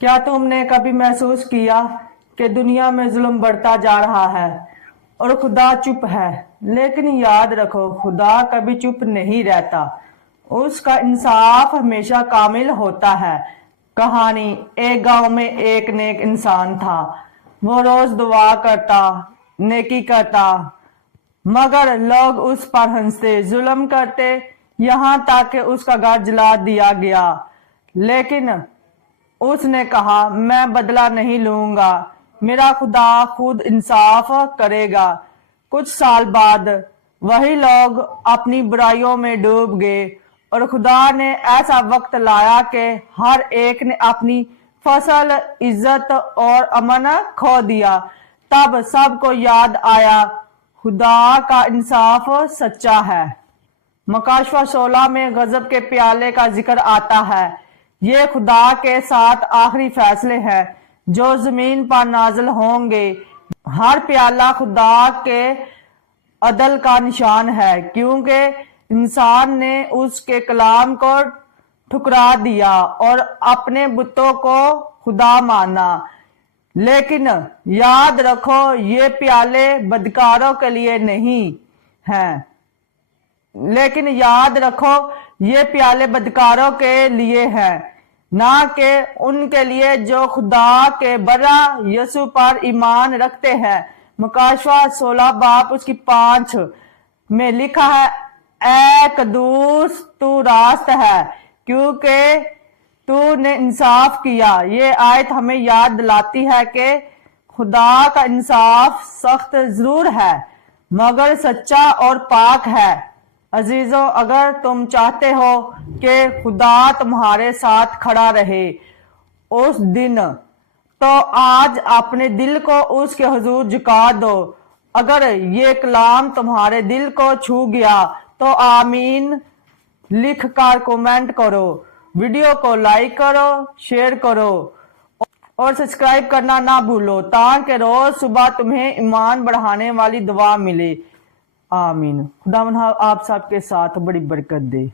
کیا تم نے کبھی محسوس کیا کہ دنیا میں ظلم بڑھتا جا رہا ہے اور خدا چپ ہے؟ لیکن یاد رکھو، خدا کبھی چپ نہیں رہتا، اس کا انصاف ہمیشہ کامل ہوتا ہے۔ کہانی: ایک گاؤں میں ایک نیک انسان تھا۔ وہ روز دعا کرتا، نیکی کرتا، مگر لوگ اس پر ہنستے، ظلم کرتے، یہاں تک کہ اس کا گھر جلا دیا گیا۔ لیکن اس نے کہا، میں بدلہ نہیں لوں گا، میرا خدا خود انصاف کرے گا۔ کچھ سال بعد وہی لوگ اپنی برائیوں میں ڈوب گئے اور خدا نے ایسا وقت لایا کہ ہر ایک نے اپنی فصل، عزت اور امن کھو دیا۔ تب سب کو یاد آیا، خدا کا انصاف سچا ہے۔ مکاشفہ 16 میں غضب کے پیالے کا ذکر آتا ہے۔ یہ خدا کے ساتھ آخری فیصلے ہیں جو زمین پر نازل ہوں گے۔ ہر پیالہ خدا کے عدل کا نشان ہے، کیونکہ انسان نے اس کے کلام کو ٹھکرا دیا اور اپنے بتوں کو خدا مانا۔ لیکن یاد رکھو، یہ پیالے بدکاروں کے لیے نہیں ہیں۔ بدکاروں کے لیے ہیں، نہ کہ ان کے لیے جو خدا کے برا یسوع پر ایمان رکھتے ہیں۔ مکاشفہ 16 باب اس کی 5 میں لکھا ہے، اے قدوس تو راست ہے کیونکہ تو نے انصاف کیا۔ یہ آیت ہمیں یاد دلاتی ہے کہ خدا کا انصاف سخت ضرور ہے مگر سچا اور پاک ہے۔ عزیزو، اگر تم چاہتے ہو کہ خدا تمہارے ساتھ کھڑا رہے اس دن، تو آج اپنے دل کو اس کے حضور جھکا دو۔ اگر یہ کلام تمہارے دل کو چھو گیا تو آمین لکھ کر کومنٹ کرو، ویڈیو کو لائک کرو، شیئر کرو اور سبسکرائب کرنا نہ بھولو تاکہ روز صبح تمہیں ایمان بڑھانے والی دعا ملے۔ آمین۔ خداوند آپ سب کے ساتھ بڑی برکت دے۔